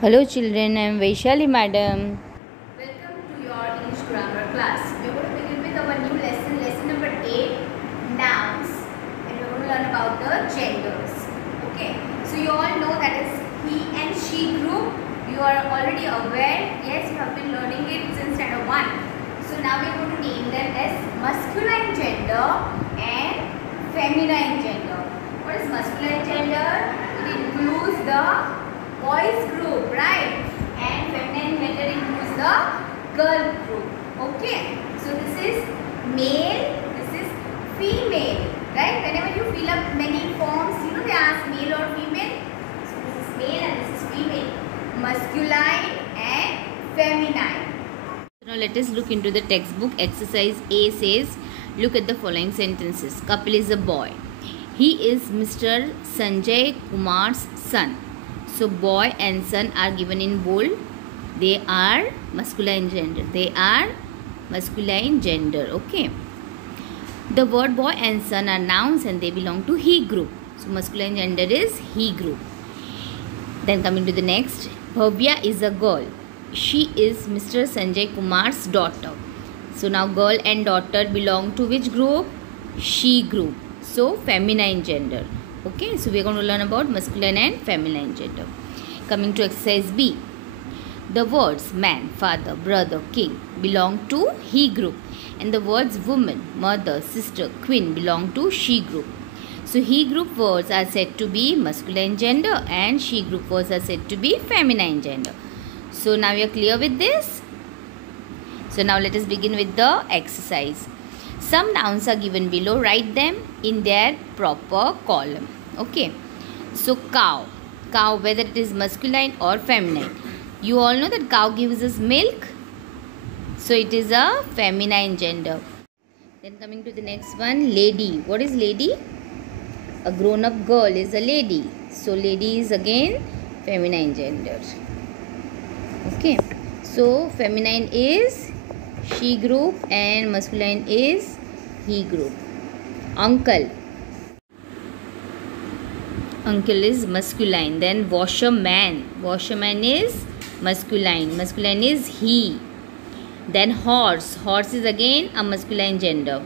Hello children, I am Vaishali madam. Welcome to your English grammar class. We are going to begin with our new lesson, lesson number 8, nouns. And we are going to learn about the genders. Okay, so you all know that is he and she group. You are already aware. Yes, you have been learning it since standard 1. So now we are going to name them as masculine gender and feminine gender. What is masculine gender? It includes the boys group, right? And feminine gender includes the girl group. Okay, so this is male, this is female, right? Whenever you fill up many forms, you know they ask male or female. So this is male and this is female, masculine and feminine. Now let us look into the textbook. Exercise A says, look at the following sentences. Kapil is a boy. He is Mr. Sanjay Kumar's son. So boy and son are given in bold. They are masculine gender. They are masculine gender. Okay. The word boy and son are nouns and they belong to he group. So masculine gender is he group. Then coming to the next. Bhavya is a girl. She is Mr. Sanjay Kumar's daughter. So now girl and daughter belong to which group? She group. So feminine gender. Okay, so we are going to learn about masculine and feminine gender. Coming to exercise B. The words man, father, brother, king belong to he group. And the words woman, mother, sister, queen belong to she group. So he group words are said to be masculine gender and she group words are said to be feminine gender. So now we are clear with this. So now let us begin with the exercise. Some nouns are given below. Write them in their proper column. Okay. So cow. Cow, whether it is masculine or feminine. You all know that cow gives us milk. So it is a feminine gender. Then coming to the next one. Lady. What is lady? A grown-up girl is a lady. So lady is again feminine gender. Okay. So feminine is she group and masculine is he group. Uncle. Uncle is masculine. Then washerman. Washerman is masculine. Masculine is he. Then horse. Horse is again a masculine gender.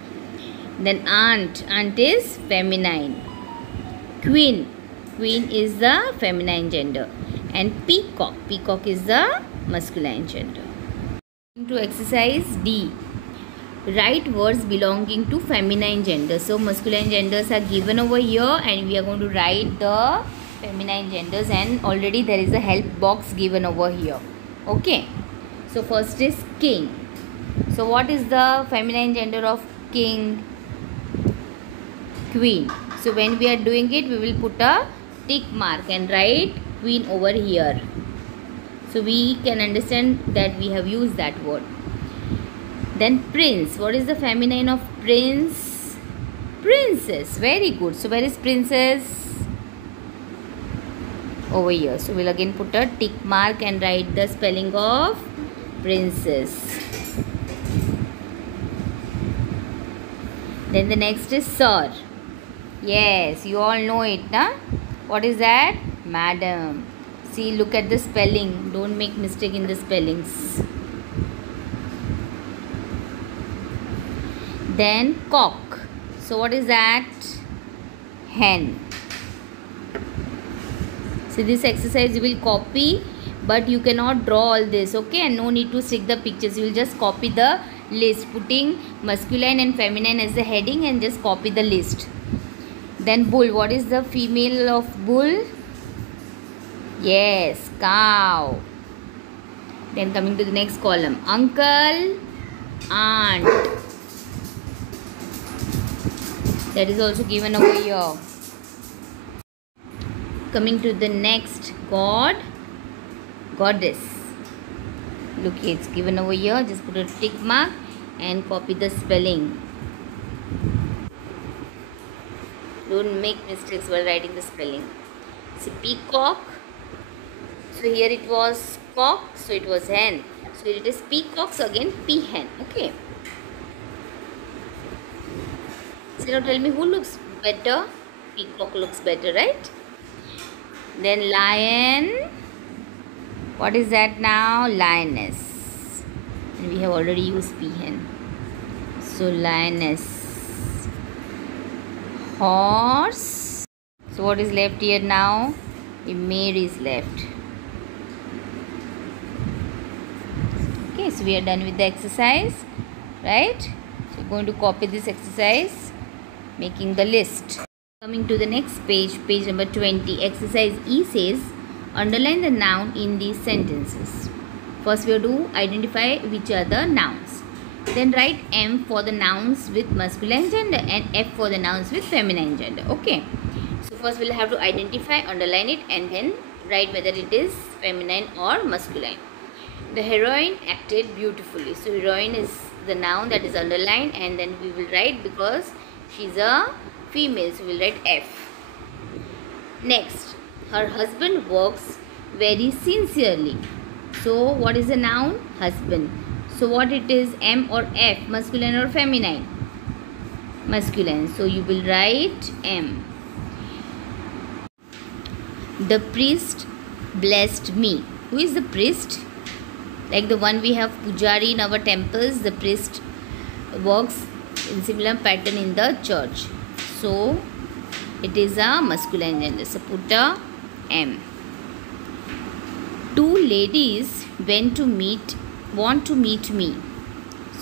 Then aunt. Aunt is feminine. Queen. Queen is the feminine gender. And peacock. Peacock is the masculine gender. To exercise D. Write words belonging to feminine gender. So masculine genders are given over here and we are going to write the feminine genders, and already there is a help box given over here. Okay. So first is king. So what is the feminine gender of king? Queen. So when we are doing it, we will put a tick mark and write queen over here. So we can understand that we have used that word. Then prince. What is the feminine of prince? Princess. Very good. So where is princess? Over here. So we'll again put a tick mark and write the spelling of princess. Then the next is sir. Yes, you all know it, huh? What is that? Madam. See, look at the spelling. Don't make mistake in the spellings. Then cock. So what is that? Hen. So this exercise you will copy, but you cannot draw all this, okay? And no need to stick the pictures. You will just copy the list, putting masculine and feminine as the heading and just copy the list. Then bull. What is the female of bull? Yes, cow. Then coming to the next column. Uncle, aunt. That is also given over here. Coming to the next. God, goddess. Look, it's given over here. Just put a tick mark and copy the spelling. Don't make mistakes while writing the spelling. See, peacock. So here it was cock, so it was hen. So it is peacock, so again peahen. Okay. So now tell me who looks better? Peacock looks better, right? Then lion, What is that now? Lioness. And we have already used peahen. So lioness. Horse. So what is left here now? A mare is left. Okay, so we are done with the exercise, right? So we're going to copy this exercise, making the list. Coming to the next page, page number 20. Exercise E says, underline the noun in these sentences. First we have to identify which are the nouns. Then write M for the nouns with masculine gender and F for the nouns with feminine gender. Okay. So first we'll have to identify, underline it, and then write whether it is feminine or masculine. The heroine acted beautifully. So heroine is the noun that is underlined, and then we will write, because she's a female, so we'll write F. Next, her husband works very sincerely. So what is the noun? Husband. So what it is, M or F, masculine or feminine? Masculine. So you will write M. The priest blessed me. Who is the priest? Like the one we have pujari in our temples, the priest works in similar pattern in the church. So it is a masculine gender. So put a M. Two ladies want to meet me.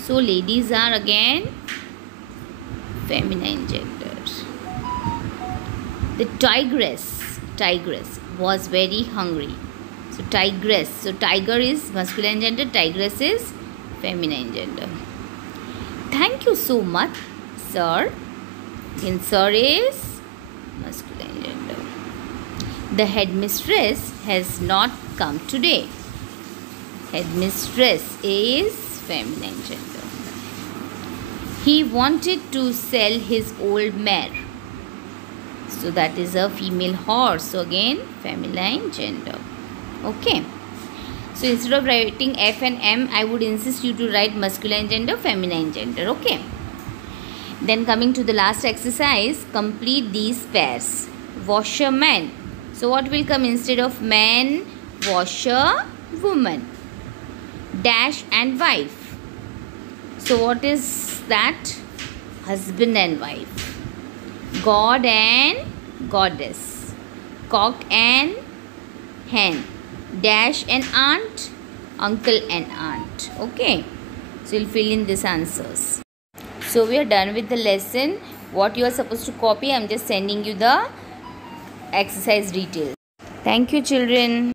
So ladies are again feminine gender. The tigress was very hungry. So tigress. So tiger is masculine gender, tigress is feminine gender. Thank you so much, sir. Again, sir is masculine gender. The headmistress has not come today. Headmistress is feminine gender. He wanted to sell his old mare. So that is a female horse. So again, feminine gender. Okay. So instead of writing F and M, I would insist you to write masculine gender, feminine gender. Okay. Then coming to the last exercise, complete these pairs. Washerman. So what will come instead of man? Washer, woman. Dash and wife. So what is that? Husband and wife. God and goddess. Cock and hen. Dash and aunt. Uncle and aunt. Okay. So you'll fill in these answers. So we are done with the lesson. What you are supposed to copy, I am just sending you the exercise details. Thank you, children.